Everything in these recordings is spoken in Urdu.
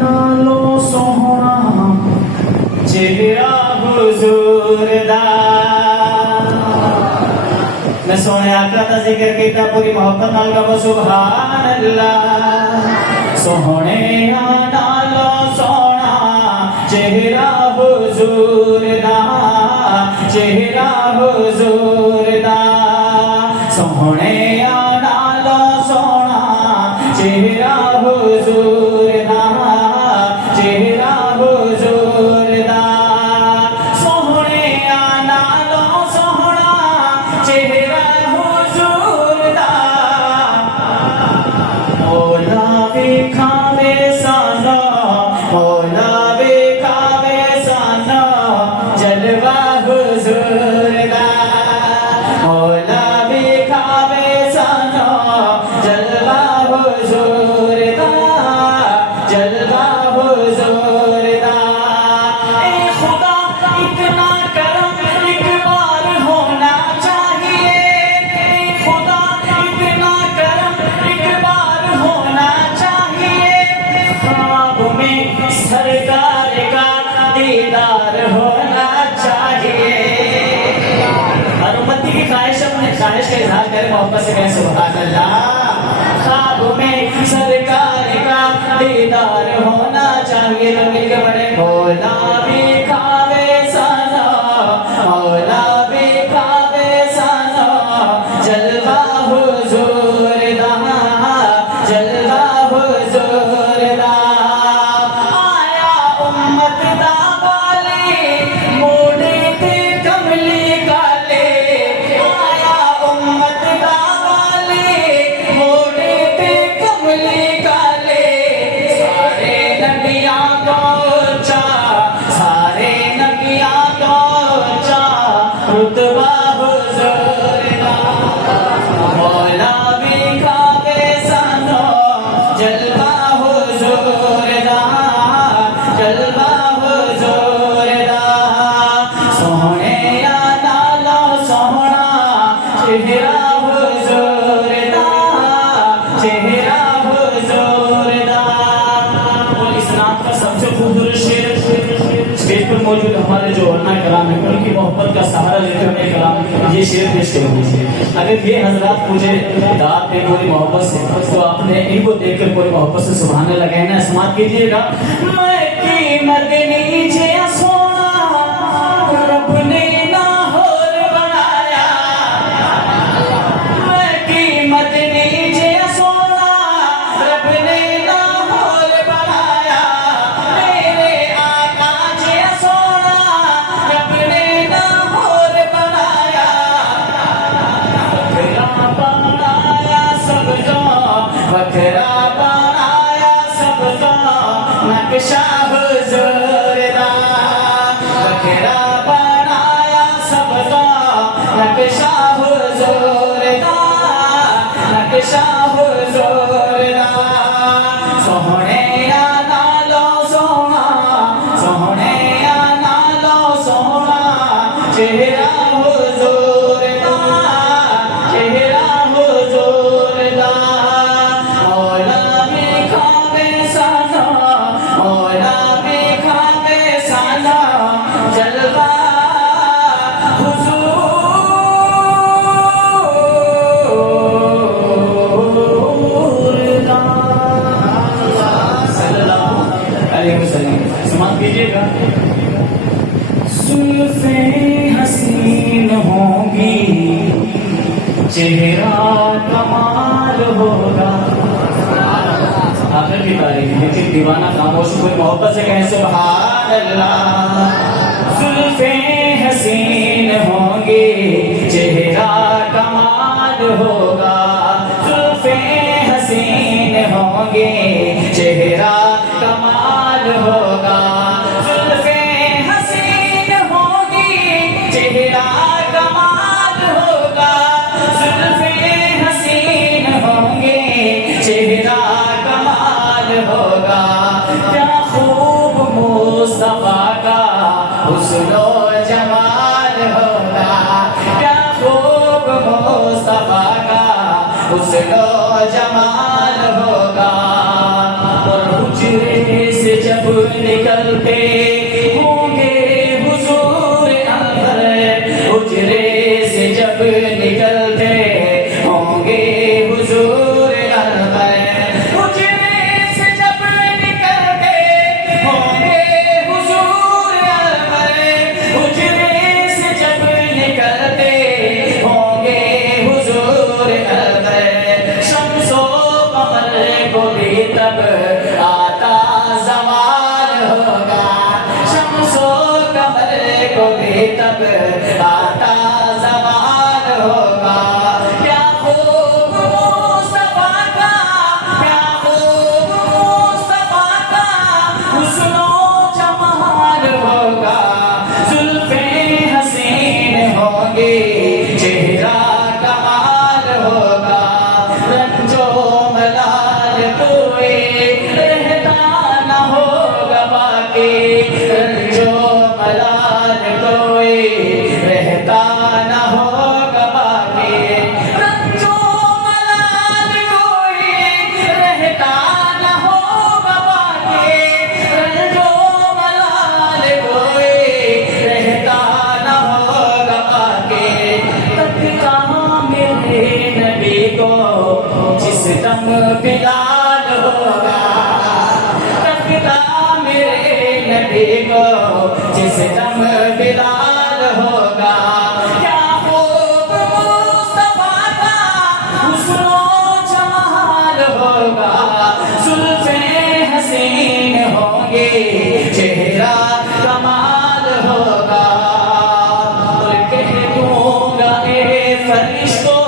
نالو سونا چہرہ حضور دا میں سونے آقا دا ذکر کیتا پوری محبت نال گو سبحان اللہ سونے نالو سونا چہرہ حضور دا چہرہ حضور دا سونے نالو سونا چہرہ حضور دا چہرہ حضور دا سونے نالو سونا چہرہ حضور دا مولا وکھاوے سانو مولا وکھاوے سانو جلوہ حضور دا مولا وکھاوے سانو جلوہ حضور دا جلوہ حضور دا اے خدا اتنا کرم ایک بار ہونا چاہیے اے خدا اتنا کرم ایک بار ہونا چاہیے خواب میں سرکار کا دیدار ہونا چاہیے ہر امتی کی خواہش اپنے خواہش کا اظہار کرے محبت سے کہیں سبحان اللہ خواب میں سرکار کا دیدار ہونا چاہیے لوگ مل کے پڑھے مولا وکھاوے سانو مولا وکھاوے سانو جلوہ حضور دا جلوہ حضور دا آیا امت دا والی موڑے تے کملی کالے آیا امت دا والی موڑے تے کملی کالے سارے نبیاں کو اونچا سارے نبیاں کو اونچا رتبہ حضور دا مولا وکھاوے سانو جلوہ حضور دا جلوہ حضور دا سونے نالو سونا چہرہ حضور دا چہرہ حضور دا اور اسلام کا سب سے خوبصورت شعر اسٹیج پر موجود ہمارے جو علماء کرام ہیں ان کی محبت کا سہارا لیتے ہوئے کلام یہ شعر پیش کروں گی اگر یہ حضرات مجھے داد دیں پوری محبت سے تو آپ نے ان کو دیکھ کر پوری محبت سے سبحان اللہ کہنا ہے سماعت کیجیے گا میں قیمت نیچے سونا رب نے لاہور بنایا میں قیمت نیچے سونا رب نے لاہور بنایا میرے آقا جی سونا رب نے لاہور بنایا وکھرا بنایا سب کو وکھرا بنایا سب کو نقشہ حضور دا وکھرا بنایا سب کو نقشہ حضور دا نقشہ حضور دا سونے نالو سونا سونے نالو سونا چہرہ حضور دا چہرہ حضور دا مولا وکھاوے سانو مولا وکھاوے سانو جلوہ حضور دا صلی اللہ علیہ وسلم سماعت کیجیے گا زلفیں حسین ہوں گی چہرہ کمال ہوگا آخر کی تاریخ لیکن دیوانہ خاموش کوئی محبت سے کہیں سبحان اللہ زلفیں حسین ہوں گی چہرہ کمال ہوگا زلفیں حسین ہوں گی چہرہ کمال ہوگا زلفیں حسین ہوں گی چہرہ کمال ہوگا زلفیں حسین ہوں گی چہرہ کمال ہوگا کیا خوب مصطفیٰ کا حسن و جمال ہوگا کیا خوب مصطفیٰ کا حسن و جمال ہوگا اور حجرے نکلتے ہوں گے حضور انور، حجرے سے جب نکلتے ہوں گے حضور انور، حجرے سے جب نکلتے ہوں گے حضور انور، حجرے سے جب نکلتے ہوں گے حضور انور، شمس و قمر کو بھی تب آتا زوال ہوگا، شمس و قمر کو بھی تب آتا زوال ہوگا، کیا خوب مصطفیٰ کا، کیا خوب مصطفیٰ کا حسن و جمال ہوگا، زلفیں حسین ہوں گی، چہرہ کمال ہوگا، رنج و ملال کوئی رہتا نہ ہوگا باقی، رنج و ملال کوئی رہتا نہ ہوگا باقی، رنج و ملال کوئی رہتا نہ ہوگا باقی، رنج و ملال کوئی رہتا نہ ہوگا باقی، تک کہاں میرے نبی کو جس دم بلال ہوگا، تکتا میرے نبی کو جس دم بلال ہوگا، کیا خوب مصطفیٰ کا حسن و جمال ہوگا، زلفیں حسین ہوں گی، چہرہ کمال ہوگا، اور کہہ دوں گا اے فرشتوں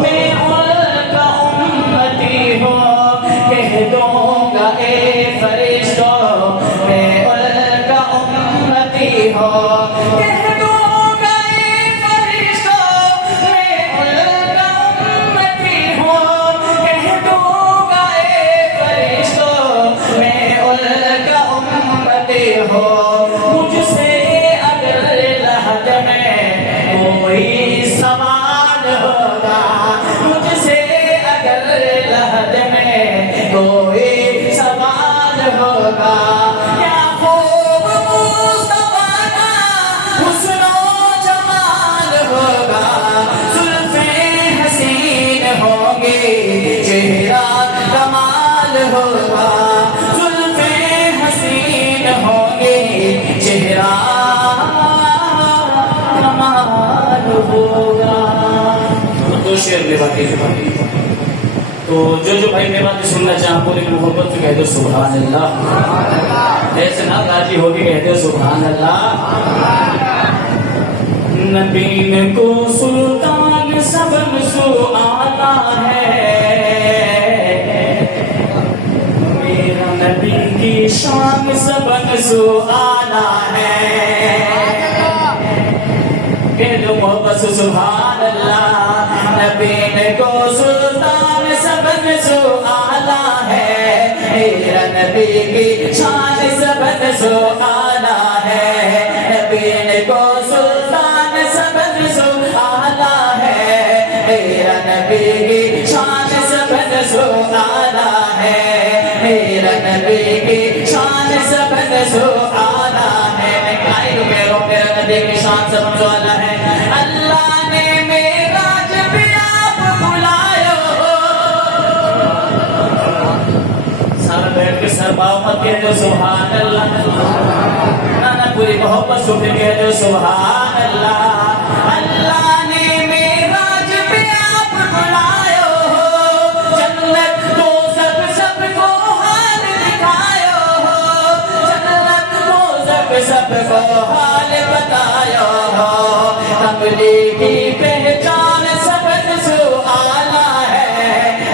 میں ان کا امتی ہوں، کہہ دوں گا اے فرشتوں میں ان کا امتی ہوں، کہہ دوں گا اے فرشتوں میں ان کا امتی ہوں، کہہ دوں گا اے فرشتوں میں ان کا امتی ہوں، مجھ سے اگر لحد میں کوئی سوال ہوگا، مجھ سے اگر لحد میں کوئی سوال ہوگا، کیا خوب مصطفیٰ کا حسن و جمال ہوگا، زلفیں حسین ہوں گی، چہرہ کمال ہوگا، زلفیں حسین ہوں گی، چہرہ کمال ہوگا۔ دو شعر میں باتیں تو جو بھائی میں باتیں سننا چاہاں پوری محبت سے کہہ دو سبحان اللہ، ایسے نہ راضی ہو کے کہہ دو سبحان اللہ۔ نبی کو سلطان سبن سو آتا ہے، میرا نبی کی شان سبن سو آنا ہے، کہہ دو محبت سے سبحان اللہ۔ نبی کو سلطان سبن سو آنا ہے، میرا نبی کی شان سبن سو آنا ہے، نبی کو سلطان سبن سو آنا ہے، میرا نبی کی شان سبن سو آنا ہے، میرا نبی کی شان سبن سو آنا ہے، میں کائے کو کہہ رہا ہوں میرا نبی کی شان سبن سو آنا ہے، اللہ نے میرا جب آپ بلایا، سارا بیٹھ کے سر باؤ مت کہہ دو سبحان اللہ، نہ پوری محبت سے پھر کہہ دو سبحان اللہ، اللہ نے میرا جب آپ بلایا، جنت دوزخ سب کو حال دکھایا، جنت دوزخ سب کو حال بتایا، تبلیغی پہچان سبن سو آنا ہے،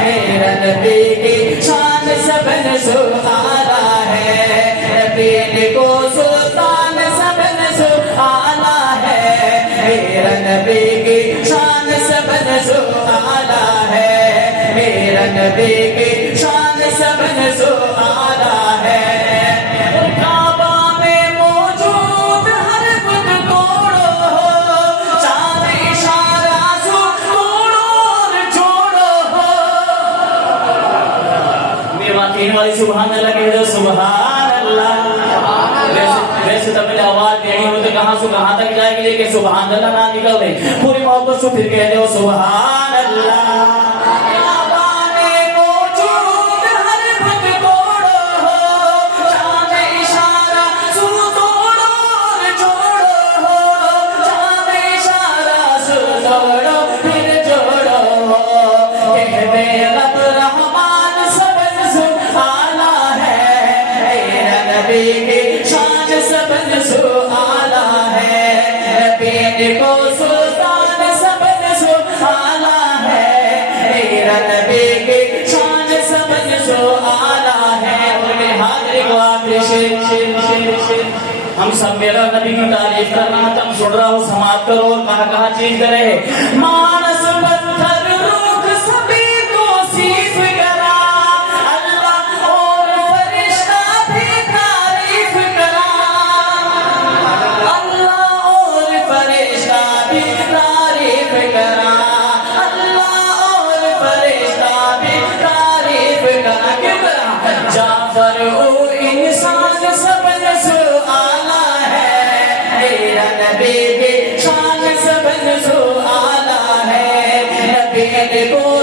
میرا نبی کی شان سبن سو آنا ہے، نبی کو سلطان سبن سو آنا ہے، میرا نبی کی شان سبن سو آنا ہے، میرا نبی کی شان سبن سو آنا ہے، کعبہ میں موجود ہر بت توڑو، چاند اشارہ سو توڑو اور چھوڑو، میرے تین والی سبحان اللہ کہہ دو سبحان اللہ۔ ویسے تو پہلے آواز دینی ہو تو کہاں سے کہاں تک جائے گی لیکن سبحان اللہ نہ نکل رہی پوری محبت سے پھر کہہ دو سبحان اللہ ہم سب میرا نبی کی تعریف کرنا تم سن رہا ہو سماعت کرو اور کہاں چیز کرے مانس پتھر روح سبھی کو سیف کرا اللہ اور فرشتہ بھی تعریف کرا اللہ اور فرشتہ بھی تعریف کرا اللہ اور فرشتہ بھی تعریف کرا کیوں کرا جعفر او انسان سب نبی کی شان سب سے اعلیٰ ہے نبی کو